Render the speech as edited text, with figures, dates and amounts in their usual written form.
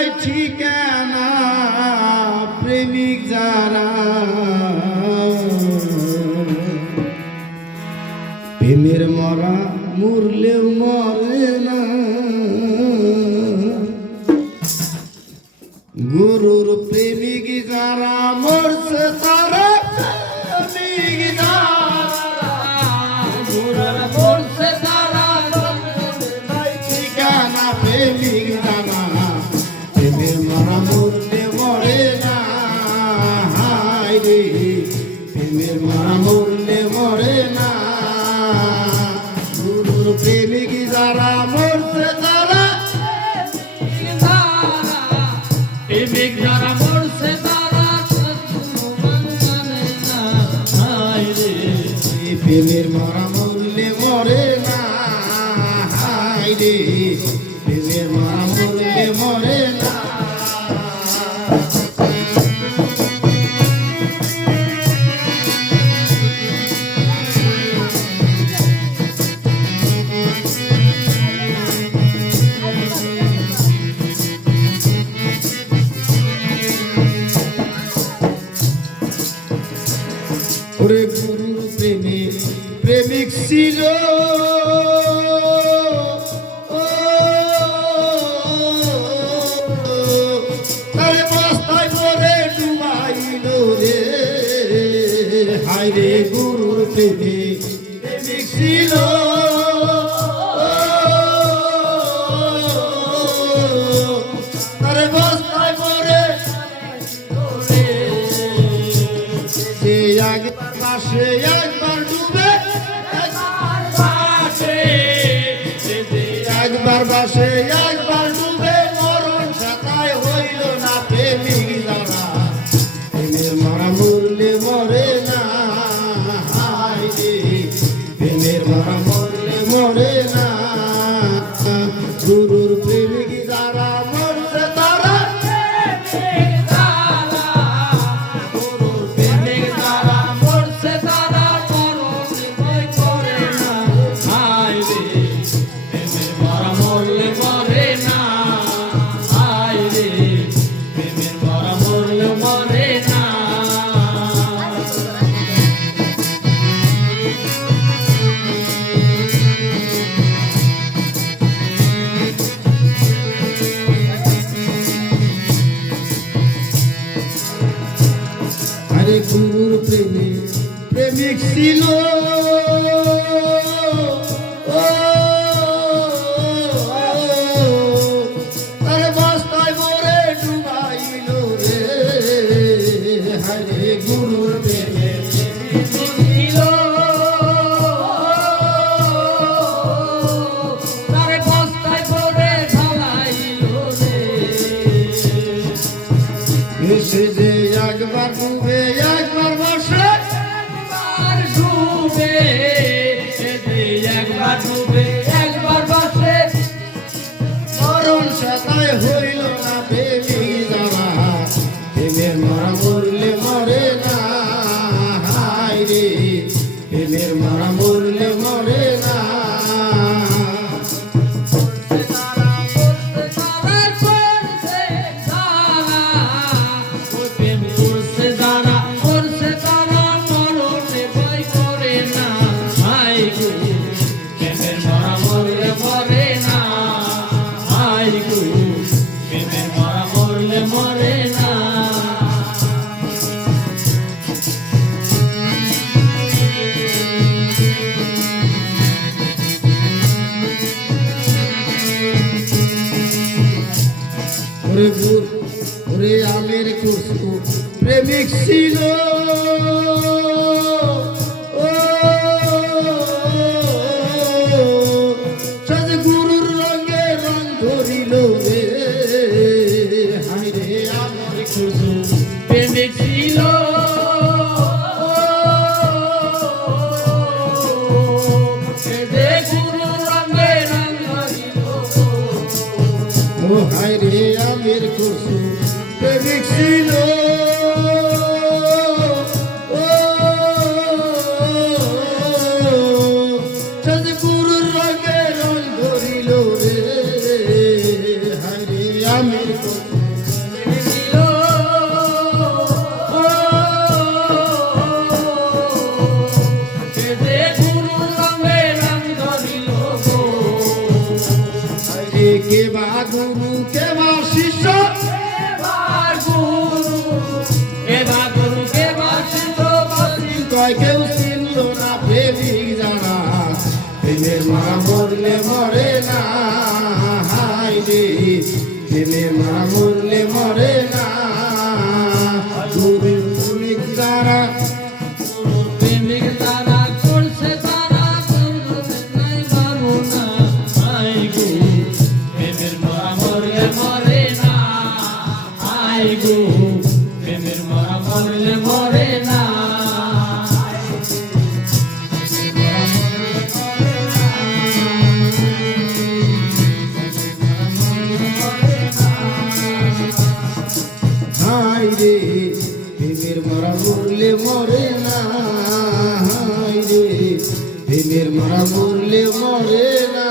নাই ঠিকানা প্রেমিক যারা প্রেমের মরা মরলেও মরে না গুরুর প্রেমিক যারা মরছে তারা প্রেমিক যারা গুরুর মরছে তারা নাই ঠিকানা প্রেমিক যারা প্রেমের মরা মরলে মরে না হায় রে প্রেমের মরা মরলে মরে না গুরুর প্রেমিক যারা মরছে তারা প্রেমিক যারা মরছে তারা প্রেমের মরা মরলে মরে না হায় রে প্রেমের মরা মরলে মরে না ওরে গুরুর প্রেমিক প্রেমিক ছিল তারে বস্তায় পরে ডুবাইল রে হায় রে গুরুর প্রেমিক প্রেমিক ছিল তারে বস্তায় পরে একবার ভাসে একবার ডুবে একবার ভাসে একবার ডুবে মরণ সাতায় হইল না প্রেমিক যারা প্রেমের মরা মরলে মরে না হায় রে প্রেমের মরা মরলে মরে না গুরুর প্রেমিক যারা মরছে তারা আরে গুরুর প্রেমিক ছিল আরে বস্তায় মরে ডুবাইল রে হরে গুরুর প্রেমিক ছিল তারে বস্তায় পরে ঢালাইল রে এসে যে একবার ডুবে একবার বসে একবার ডুবে একবার ডুবে একবার বসে মরণ সাতায় হইল না প্রেমিক যারা প্রেমের মরা মরলে মরে না হায় রে প্রেমের মরা মরলে মরে না ওরে আমের কুসু প্রেমিক ছিল গুরুর রঙে রং ধরিল রে হায় রে আমের কুসু প্রেমিক ছিল ও হায় রে আমের কুসু প্রেমিক ছিল গুরুর রঙে রং ধরিল রে হায় রে আমের কুসু প্রেমের মরা মরলে মরে না। হাই রে প্রেমের মরা মরলে মরে না, হাই রে প্রেমের মরা মরলে মরে না।